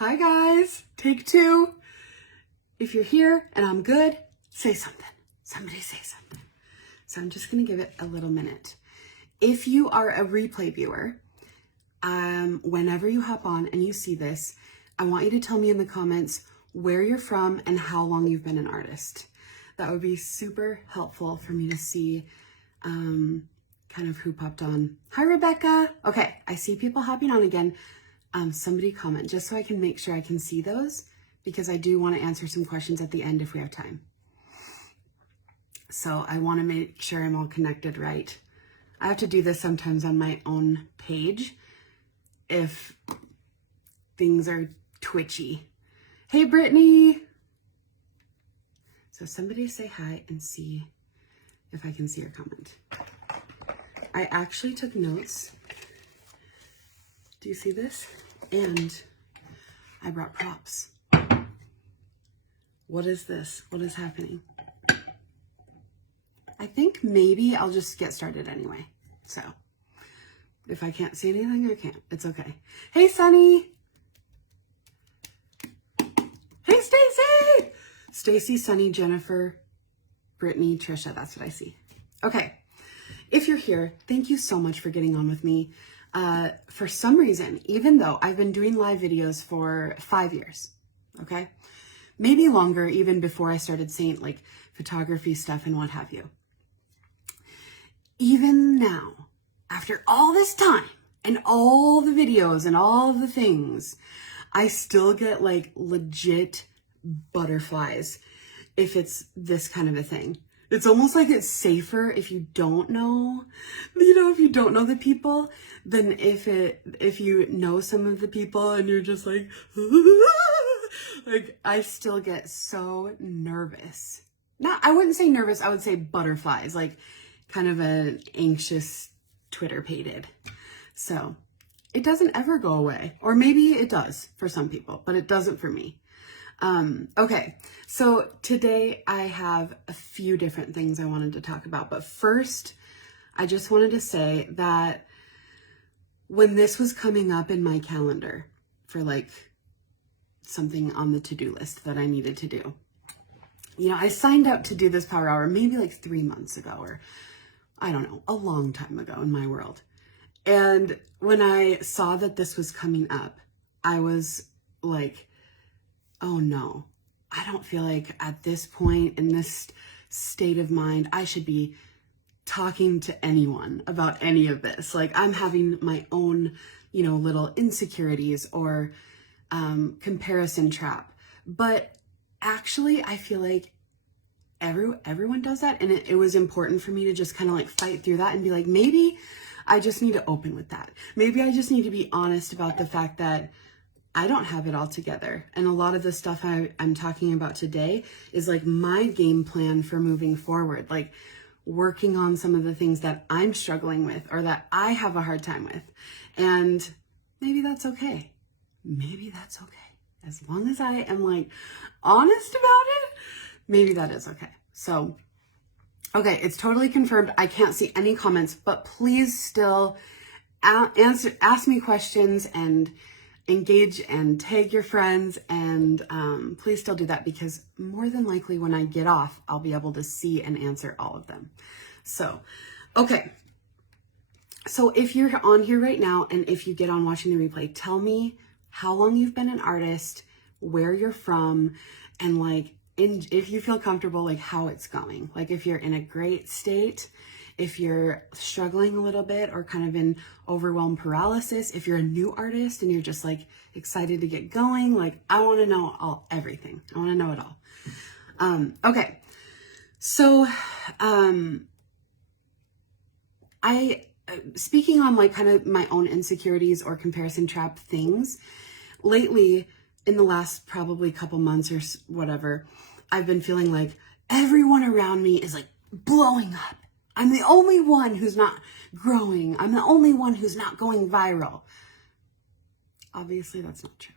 Hi guys, take two. If you're here and I'm good, say something. Somebody say something. So I'm just gonna give it a little minute. If you are a replay viewer, whenever you hop on and you see this, I want you to tell me in the comments where you're from and how long you've been an artist. That would be super helpful for me to see kind of who popped on. Hi, Rebecca. Okay, I see people hopping on again. Somebody comment just so I can make sure I can see those, because I do want to answer some questions at the end if we have time. So I want to make sure I'm all connected right. I have to do this sometimes on my own page if things are twitchy. Hey, Brittany. So somebody say hi and see if I can see your comment. I actually took notes. Do you see this? And I brought props. What is this? What is happening? I think maybe I'll just get started anyway. So if I can't see anything, I can't. It's okay. Hey, Sunny. Hey, Stacy. Stacy, Sunny, Jennifer, Brittany, Trisha. That's what I see. Okay. If you're here, thank you so much for getting on with me. For some reason, even though I've been doing live videos for 5 years, okay? Maybe longer, even before I started saying like photography stuff and what have you. Even now, after all this time and all the videos and all the things, I still get like legit butterflies if it's this kind of a thing. It's almost like it's safer if you don't know, if you don't know the people, than if you know some of the people and you're just like, like I still get so nervous. I wouldn't say nervous, I would say butterflies, like kind of an anxious Twitter-pated. So it doesn't ever go away, or maybe it does for some people, but it doesn't for me. Okay, so today I have a few different things I wanted to talk about, but first I just wanted to say that when this was coming up in my calendar for like something on the to-do list that I needed to do, I signed up to do this power hour maybe like 3 months ago, or I don't know, a long time ago in my world. And when I saw that this was coming up, I was like, oh no, I don't feel like at this point in this state of mind, I should be talking to anyone about any of this. Like I'm having my own, little insecurities or comparison trap. But actually, I feel like everyone does that. And it was important for me to just kind of like fight through that and be like, maybe I just need to open with that. Maybe I just need to be honest about the fact that I don't have it all together. And a lot of the stuff I'm talking about today is like my game plan for moving forward, like working on some of the things that I'm struggling with or that I have a hard time with. And maybe that's okay. Maybe that's okay. As long as I am like honest about it, maybe that is okay. So, okay, it's totally confirmed. I can't see any comments, but please still ask me questions and engage and tag your friends, and please still do that, because more than likely when I get off, I'll be able to see and answer all of them. So, okay. So if you're on here right now, and if you get on watching the replay, tell me how long you've been an artist, where you're from, and like, if you feel comfortable, like how it's going. Like if you're in a great state, if you're struggling a little bit or kind of in overwhelmed paralysis, if you're a new artist and you're just like excited to get going, like I want to know everything. I want to know it all. Okay. So, speaking on like kind of my own insecurities or comparison trap things, lately in the last probably couple months or whatever, I've been feeling like everyone around me is like blowing up. I'm the only one who's not growing. I'm the only one who's not going viral. Obviously, that's not true.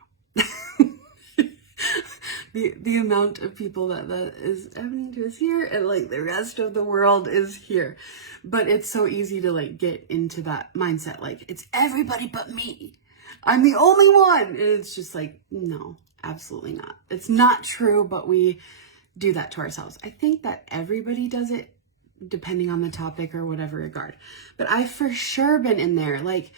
The amount of people that is happening to us here, and like the rest of the world is here. But it's so easy to like get into that mindset. Like it's everybody but me. I'm the only one. And it's just like, no, absolutely not. It's not true, but we do that to ourselves. I think that everybody does it depending on the topic or whatever regard. But I've for sure been in there. Like,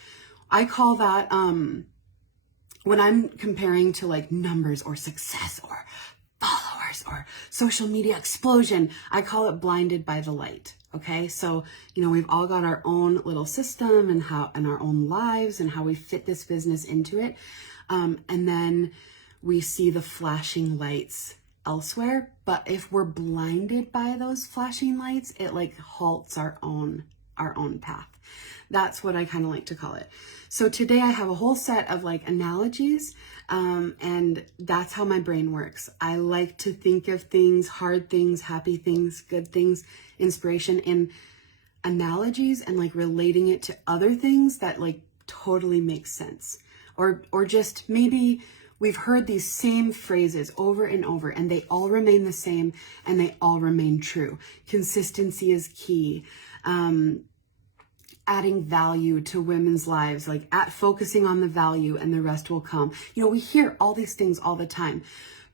I call that, when I'm comparing to like numbers or success or followers or social media explosion, I call it blinded by the light. Okay. So, we've all got our own little system and our own lives and how we fit this business into it. And then we see the flashing lights elsewhere. But if we're blinded by those flashing lights, it like halts our own path. That's what I kind of like to call it. So today I have a whole set of like analogies, and that's how my brain works. I like to think of things, hard things, happy things, good things, inspiration in analogies and like relating it to other things that like totally make sense. Or just maybe we've heard these same phrases over and over and they all remain the same and they all remain true. Consistency is key. Adding value to women's lives, like focusing on the value and the rest will come. We hear all these things all the time,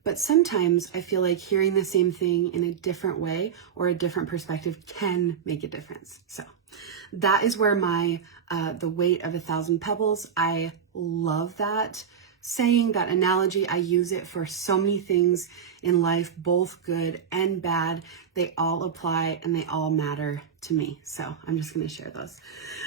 but sometimes I feel like hearing the same thing in a different way or a different perspective can make a difference. So that is where my, the weight of 1,000 pebbles, I love that saying, that analogy. I use it for so many things in life, both good and bad. They all apply and they all matter to me. So I'm just going to share those.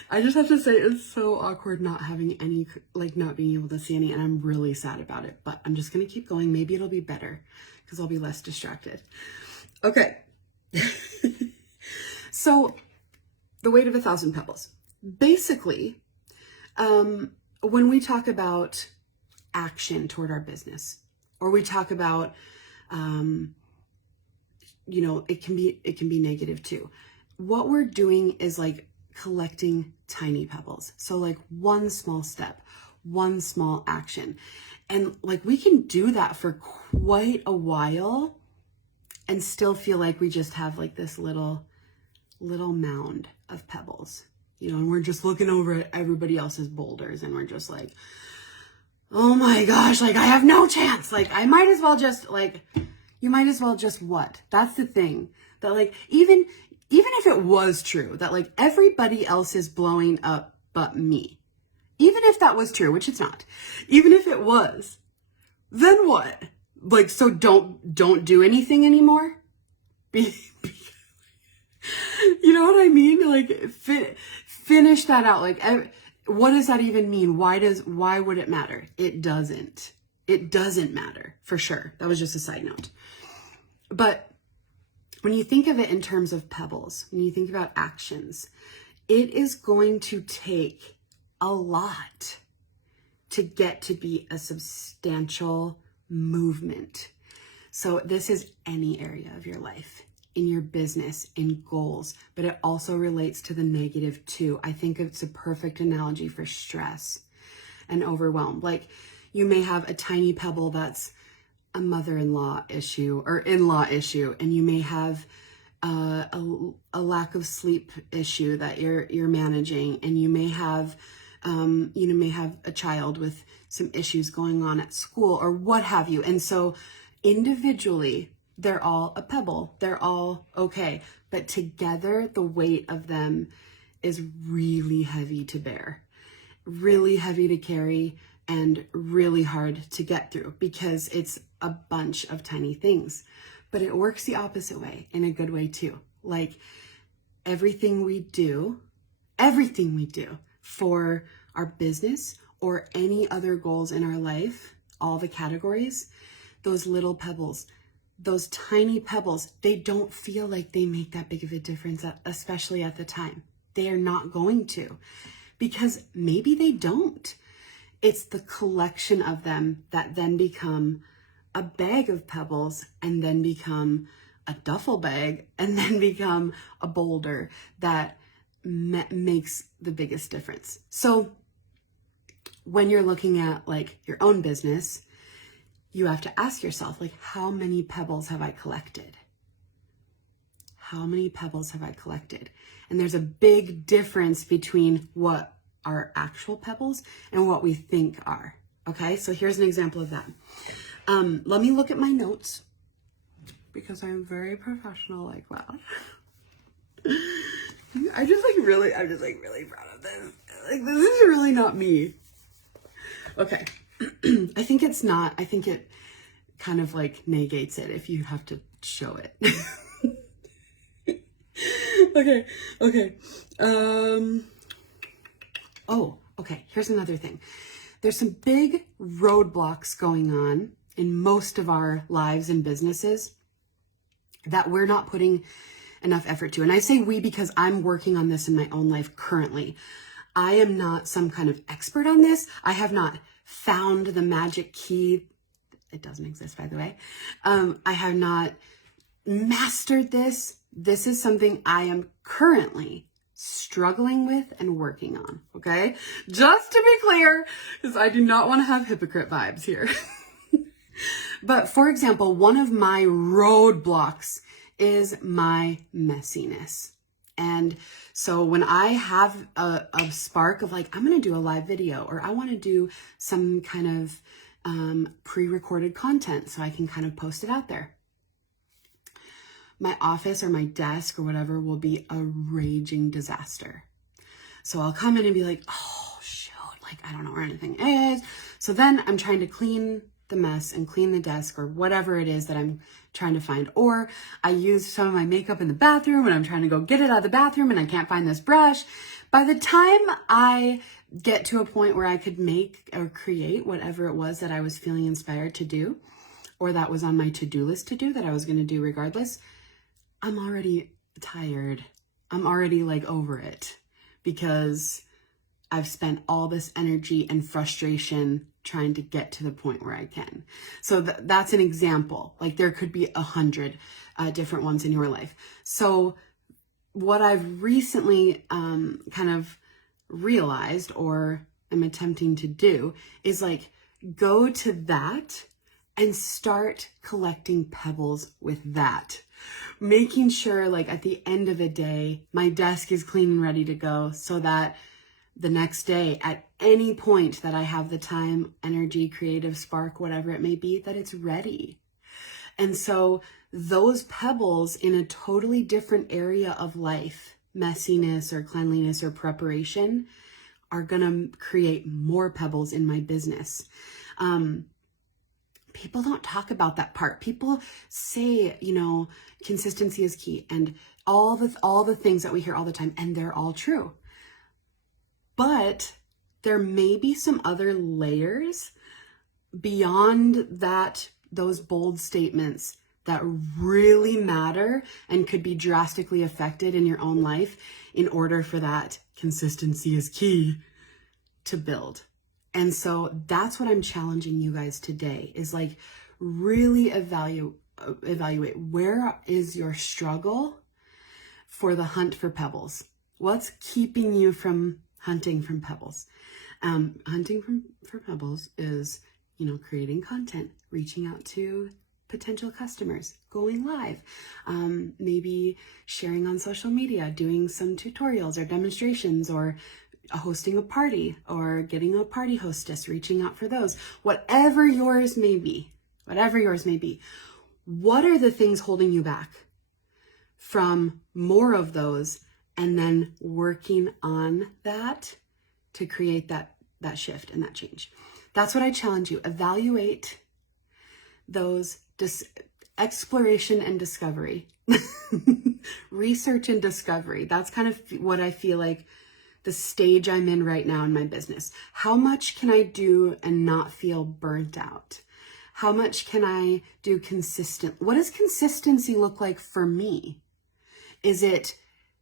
I just have to say it's so awkward not having any, like not being able to see any, and I'm really sad about it, but I'm just going to keep going. Maybe it'll be better because I'll be less distracted. Okay. So the weight of 1,000 pebbles. Basically, when we talk about action toward our business, or we talk about, it can be negative too. What we're doing is like collecting tiny pebbles. So like one small step, one small action. And like we can do that for quite a while and still feel like we just have like this little mound of pebbles, and we're just looking over at everybody else's boulders and we're just like, oh my gosh, like I have no chance. Like I might as well just you might as well just what? That's the thing, that like, even if it was true that like everybody else is blowing up but me, even if that was true, which it's not, even if it was, then what? Like, so don't do anything anymore? You know what I mean? Like finish that out. Like, what does that even mean? Why would it matter? It doesn't matter, for sure. That was just a side note. But when you think of it in terms of pebbles, when you think about actions, it is going to take a lot to get to be a substantial movement. So this is any area of your life, in your business, in goals, but it also relates to the negative too. I think it's a perfect analogy for stress and overwhelm. Like, you may have a tiny pebble that's a mother-in-law issue or in-law issue, and you may have a lack of sleep issue that you're managing, and you may have a child with some issues going on at school or what have you. And so individually, they're all a pebble. They're all okay. But together, the weight of them is really heavy to bear, really heavy to carry, and really hard to get through because it's a bunch of tiny things. But it works the opposite way, in a good way too. Like everything we do for our business or any other goals in our life, all the categories, those little pebbles, those tiny pebbles, they don't feel like they make that big of a difference, especially at the time. They are not going to, because maybe they don't. It's the collection of them that then become a bag of pebbles, and then become a duffel bag, and then become a boulder that makes the biggest difference. So when you're looking at like your own business, you have to ask yourself, like, how many pebbles have I collected? How many pebbles have I collected? And there's a big difference between what are actual pebbles and what we think are. Okay, so here's an example of that. Let me look at my notes because I'm very professional like that. I'm just like really proud of this. Like, this is really not me. Okay. I think it's not. I think it kind of like negates it if you have to show it. Okay. Oh, okay. Here's another thing. There's some big roadblocks going on in most of our lives and businesses that we're not putting enough effort to. And I say we because I'm working on this in my own life currently. I am not some kind of expert on this. I have not found the magic key. It doesn't exist, by the way. I have not mastered this. This is something I am currently struggling with and working on, okay? Just to be clear, because I do not want to have hypocrite vibes here. But for example, one of my roadblocks is my messiness. And so when I have a spark of like, I'm going to do a live video, or I want to do some kind of pre-recorded content so I can kind of post it out there, my office or my desk or whatever will be a raging disaster. So I'll come in and be like, oh shoot, like I don't know where anything is. So then I'm trying to clean the mess and clean the desk or whatever it is that I'm trying to find. Or I use some of my makeup in the bathroom and I'm trying to go get it out of the bathroom and I can't find this brush. By the time I get to a point where I could make or create whatever it was that I was feeling inspired to do, or that was on my to-do list to do that I was going to do regardless, I'm already tired. I'm already like over it because I've spent all this energy and frustration trying to get to the point where I can. So that's an example. Like there could be 100 different ones in your life. So what I've recently kind of realized or am attempting to do is like go to that and start collecting pebbles with that. Making sure like at the end of the day, my desk is clean and ready to go so that the next day at any point that I have the time, energy, creative spark, whatever it may be, that it's ready. And so those pebbles in a totally different area of life, messiness or cleanliness or preparation, are gonna create more pebbles in my business. People don't talk about that part. People say, you know, consistency is key and all the things that we hear all the time, and they're all true. But there may be some other layers beyond that, those bold statements that really matter and could be drastically affected in your own life in order for that consistency is key to build. And so that's what I'm challenging you guys today is like really evaluate where is your struggle for the hunt for pebbles. What's keeping you from hunting from pebbles? Hunting for pebbles is, you know, creating content, reaching out to potential customers, going live, maybe sharing on social media, doing some tutorials or demonstrations, or hosting a party, or getting a party hostess, reaching out for those, whatever yours may be, what are the things holding you back from more of those, and then working on that to create that shift and that change? That's what I challenge you. Evaluate those exploration and discovery, research and discovery. That's kind of what I feel like the stage I'm in right now in my business. How much can I do and not feel burnt out? How much can I do consistent? What does consistency look like for me? Is it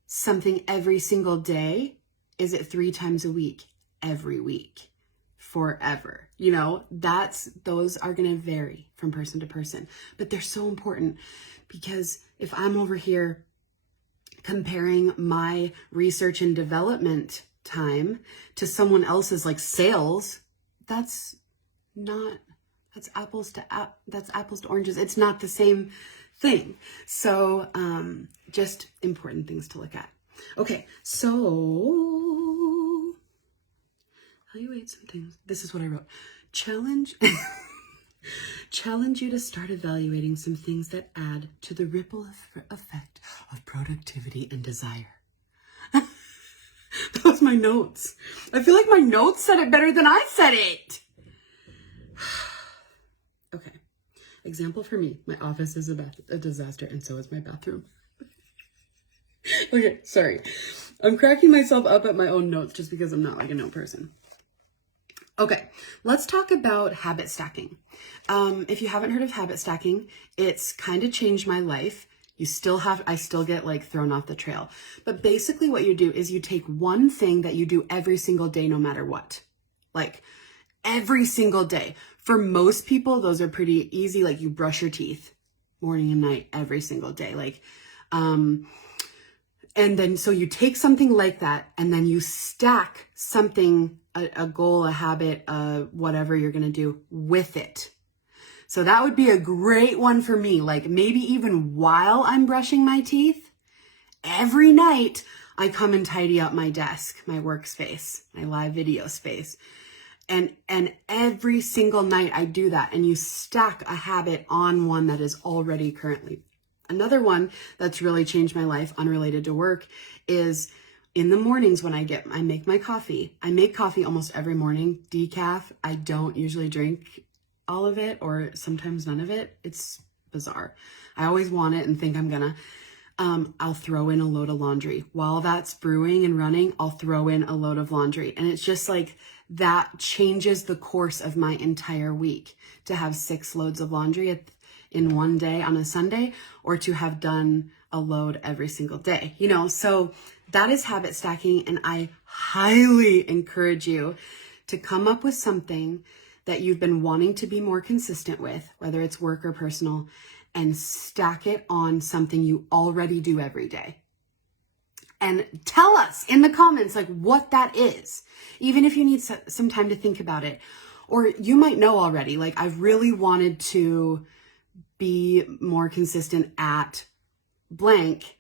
something every single day? Is it 3 times a week? Every week? Forever? You know, those are going to vary from person to person, but they're so important, because if I'm over here comparing my research and development time to someone else's like sales, that's apples to oranges. It's not the same thing. So just important things to look at. Okay, so Evaluate some things. This is what I wrote. Challenge you to start evaluating some things that add to the ripple effect of productivity and desire. That was my notes. I feel like my notes said it better than I said it. Okay. Example for me. My office is a disaster, and so is my bathroom. Okay, sorry. I'm cracking myself up at my own notes just because I'm not like a note person. Okay, let's talk about habit stacking. If you haven't heard of habit stacking, it's kind of changed my life. I still get like thrown off the trail. But basically what you do is you take one thing that you do every single day, no matter what. Like every single day. For most people, those are pretty easy. Like you brush your teeth morning and night every single day. Like, and then, so you take something like that and then you stack something, a goal, a habit, whatever you're going to do with it. So that would be a great one for me. Like maybe even while I'm brushing my teeth, every night I come and tidy up my desk, my workspace, my live video space. And every single night I do that, and you stack a habit on one that is already currently. Another one that's really changed my life, unrelated to work, is in the mornings when I make my coffee. I make coffee almost every morning, decaf. I don't usually drink all of it, or sometimes none of it. It's bizarre. I always want it and think I'm gonna. I'll throw in a load of laundry. While that's brewing and running, I'll throw in a load of laundry. And it's just like, that changes the course of my entire week, to have 6 loads of laundry in one day on a Sunday, or to have done a load every single day, you know? So that is habit stacking. And I highly encourage you to come up with something that you've been wanting to be more consistent with, whether it's work or personal, and stack it on something you already do every day. And tell us in the comments like what that is, even if you need some time to think about it. Or you might know already, like I've really wanted to be more consistent at blank.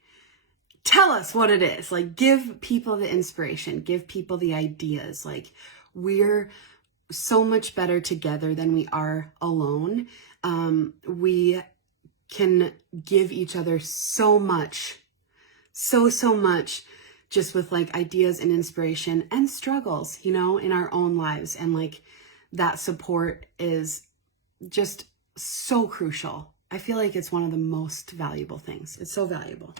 Tell us what it is. Like give people the inspiration, give people the ideas. Like we're so much better together than we are alone. We can give each other so much, so much, just with like ideas and inspiration and struggles, you know, in our own lives. And like that support is just so crucial. I feel like it's one of the most valuable things. It's so valuable.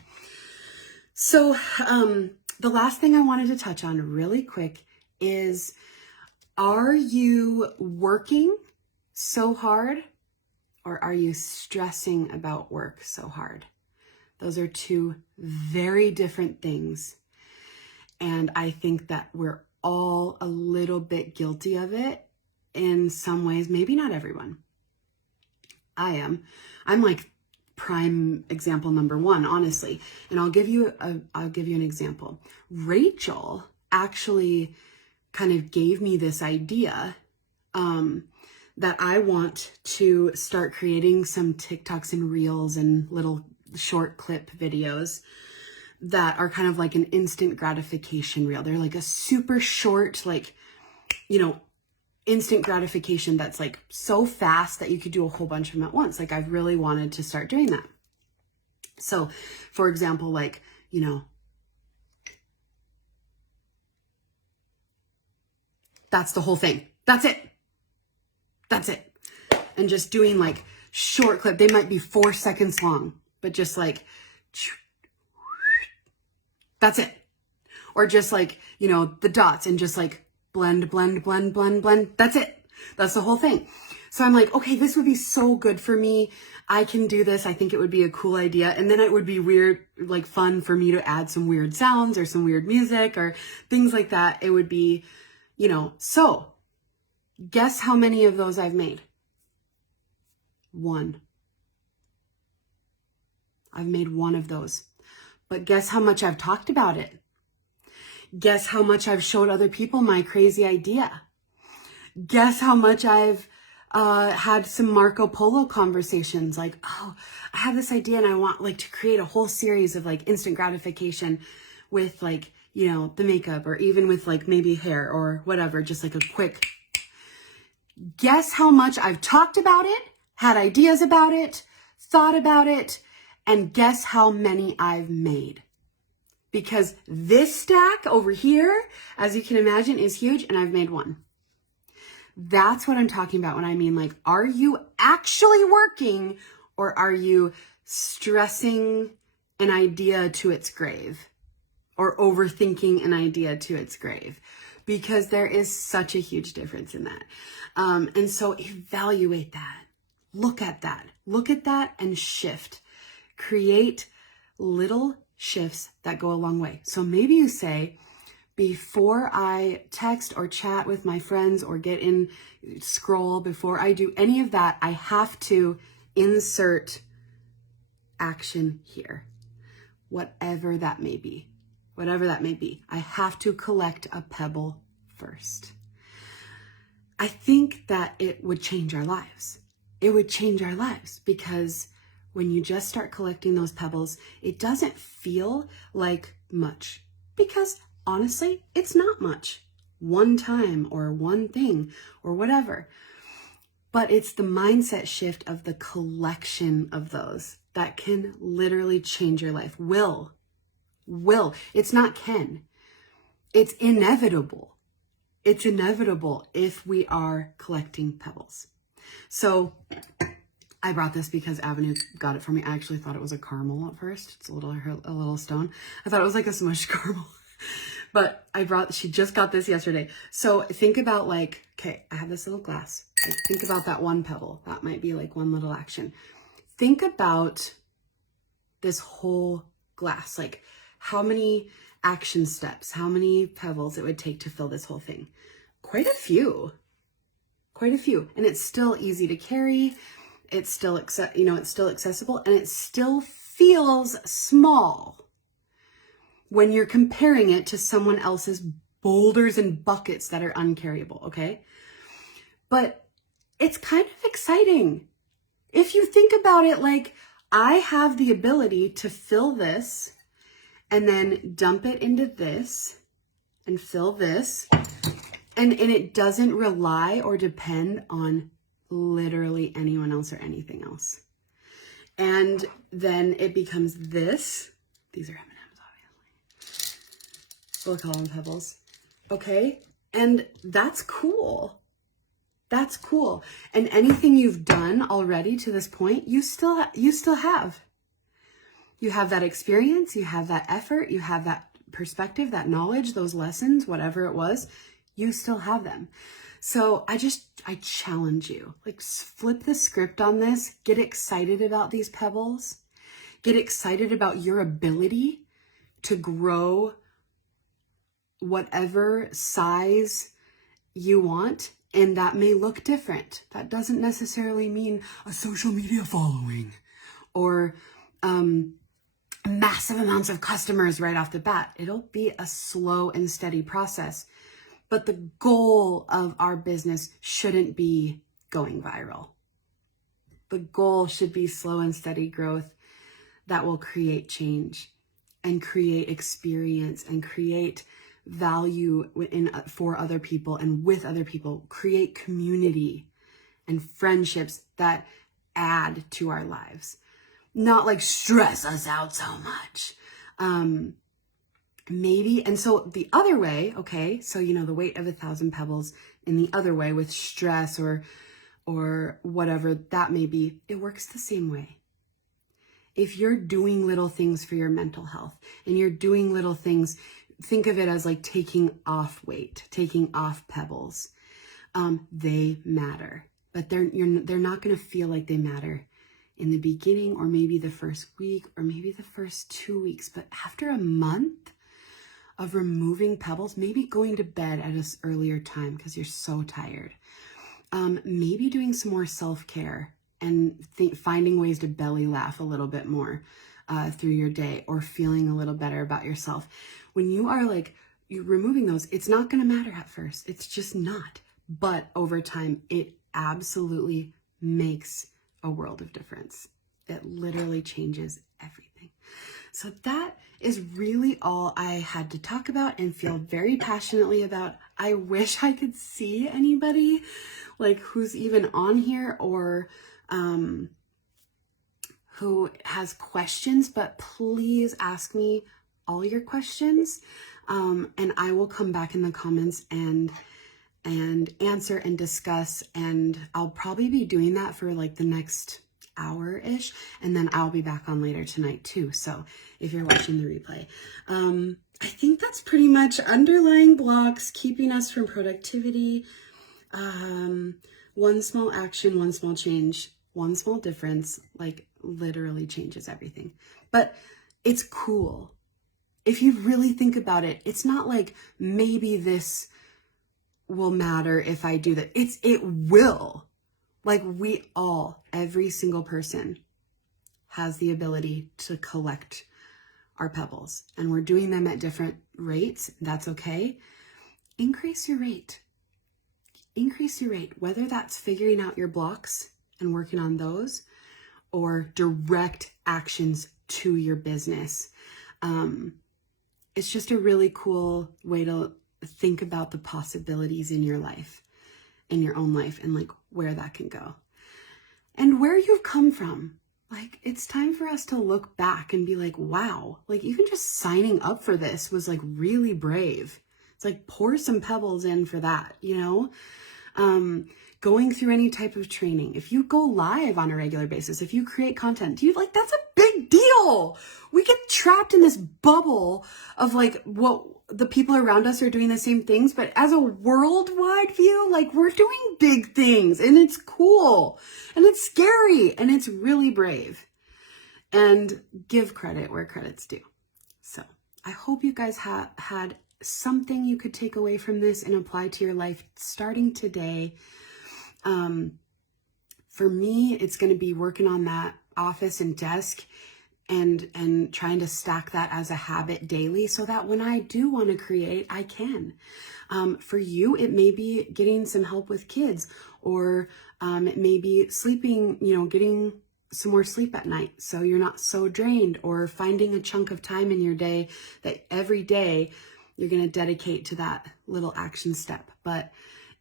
So the last thing I wanted to touch on really quick is, are you working so hard, or are you stressing about work so hard? Those are two very different things. And I think that we're all a little bit guilty of it in some ways, maybe not everyone. I am. I'm like prime example number one, honestly. And I'll give you an example. Rachel actually kind of gave me this idea that I want to start creating some TikToks and reels and little short clip videos that are kind of like an instant gratification reel. They're like a super short, like, you know, instant gratification that's like so fast that you could do a whole bunch of them at once. Like I've really wanted to start doing that. So for example, like, you know, that's the whole thing. That's it. That's it. And just doing like short clip. They might be 4 seconds long, but just like, that's it. Or just like, you know, the dots and just like blend. That's it. That's the whole thing. So I'm like, okay, this would be so good for me. I can do this. I think it would be a cool idea. And then it would be weird, like fun for me to add some weird sounds or some weird music or things like that. It would be, you know, so guess how many of those I've made? 1. I've made 1 of those. But guess how much I've talked about it? Guess how much I've showed other people my crazy idea? Guess how much I've had some Marco Polo conversations, like, oh, I have this idea and I want like to create a whole series of like instant gratification with like, the makeup, or even with like maybe hair or whatever, just like a quick, guess how much I've talked about it, had ideas about it, thought about it, and guess how many I've made. Because this stack over here, as you can imagine, is huge, and I've made one. That's what I'm talking about when I mean, like, are you actually working, or are you stressing an idea to its grave, or overthinking an idea to its grave? Because there is such a huge difference in that. And so evaluate that. Look at that and shift. Create little shifts that go a long way. So maybe you say, before I text or chat with my friends or get in, scroll, before I do any of that, I have to insert action here. Whatever that may be. I have to collect a pebble first. I think that it would change our lives. It would change our lives, because when you just start collecting those pebbles, it doesn't feel like much, because honestly, it's not much. One time or one thing or whatever. But it's the mindset shift of the collection of those that can literally change your life. Will. It's not can. It's inevitable. It's inevitable if we are collecting pebbles. So I brought this because Avenue got it for me. I actually thought it was a caramel at first. It's a little stone. I thought it was like a smushed caramel. But she just got this yesterday. So think about like, okay, I have this little glass. Like, think about that one pebble. That might be like one little action. Think about this whole glass. Like, how many action steps, how many pebbles it would take to fill this whole thing? Quite a few. And it's still easy to carry. It's still it's still accessible, and it still feels small when you're comparing it to someone else's boulders and buckets that are uncarryable, okay? But it's kind of exciting. If you think about it, like, I have the ability to fill this and then dump it into this and fill this. And it doesn't rely or depend on literally anyone else or anything else. And then it becomes this. These are M&Ms, obviously. We'll call them pebbles. Okay? And that's cool. That's cool. And anything you've done already to this point, you still have. You have that experience, you have that effort, you have that perspective, that knowledge, those lessons, whatever it was, you still have them. So I challenge you, like, flip the script on this, get excited about these pebbles, get excited about your ability to grow whatever size you want. And that may look different. That doesn't necessarily mean a social media following or massive amounts of customers right off the bat. It'll be a slow and steady process. But the goal of our business shouldn't be going viral. The goal should be slow and steady growth that will create change and create experience and create value for other people and with other people, create community and friendships that add to our lives, not like stress us out so much. Maybe, and so the other way, okay, so the weight of 1,000 pebbles in the other way with stress or whatever that may be, it works the same way. If you're doing little things for your mental health and you're doing little things, think of it as like taking off weight, taking off pebbles. They matter, but they're not going to feel like they matter in the beginning, or maybe the first week, or maybe the first 2 weeks. But after a month of removing pebbles, maybe going to bed at an earlier time because you're so tired, maybe doing some more self-care and finding ways to belly laugh a little bit more through your day, or feeling a little better about yourself. When you are like, you're removing those, it's not going to matter at first. It's just not. But over time, it absolutely makes a world of difference. It literally changes everything. So that is really all I had to talk about and feel very passionately about. I wish I could see anybody like who's even on here or who has questions, but please ask me all your questions, and I will come back in the comments and answer and discuss, and I'll probably be doing that for like the next hour-ish, and then I'll be back on later tonight too. So if you're watching the replay, I think that's pretty much underlying blocks keeping us from productivity. One small action, one small change, one small difference, like literally changes everything. But it's cool. If you really think about it, it's not like maybe this will matter if I do that. It will. Like we all, every single person has the ability to collect our pebbles, and we're doing them at different rates. That's okay. Increase your rate. Increase your rate, whether that's figuring out your blocks and working on those or direct actions to your business. It's just a really cool way to think about the possibilities in your life, in your own life, and like where that can go and where you've come from. Like, it's time for us to look back and be like, wow, like even just signing up for this was like really brave. It's like pour some pebbles in for that, you know? Going through any type of training, if you go live on a regular basis, if you create content, that's a big deal. We get trapped in this bubble of like what the people around us are doing the same things, but as a worldwide view, like we're doing big things, and it's cool and it's scary and it's really brave, and give credit where credit's due. So I hope you guys had something you could take away from this and apply to your life starting today. For me, it's going to be working on that office and desk and trying to stack that as a habit daily so that when I do want to create, I can. For you, it may be getting some help with kids, or it may be sleeping, getting some more sleep at night so you're not so drained, or finding a chunk of time in your day that every day you're going to dedicate to that little action step. But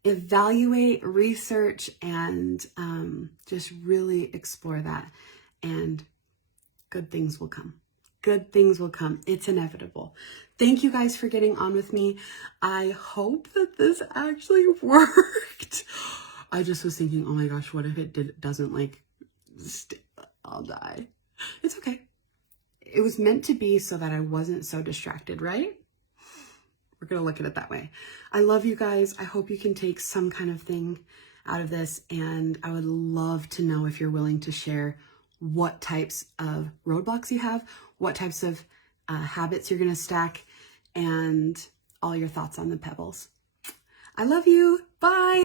evaluate, research, and just really explore that, and good things will come. Good things will come. It's inevitable. Thank you guys for getting on with me. I hope that this actually worked. I just was thinking, oh my gosh, what if it doesn't I'll die. It's okay. It was meant to be so that I wasn't so distracted, right? We're going to look at it that way. I love you guys. I hope you can take some kind of thing out of this. And I would love to know if you're willing to share what types of roadblocks you have, what types of habits you're going to stack, and all your thoughts on the pebbles. I love you. Bye.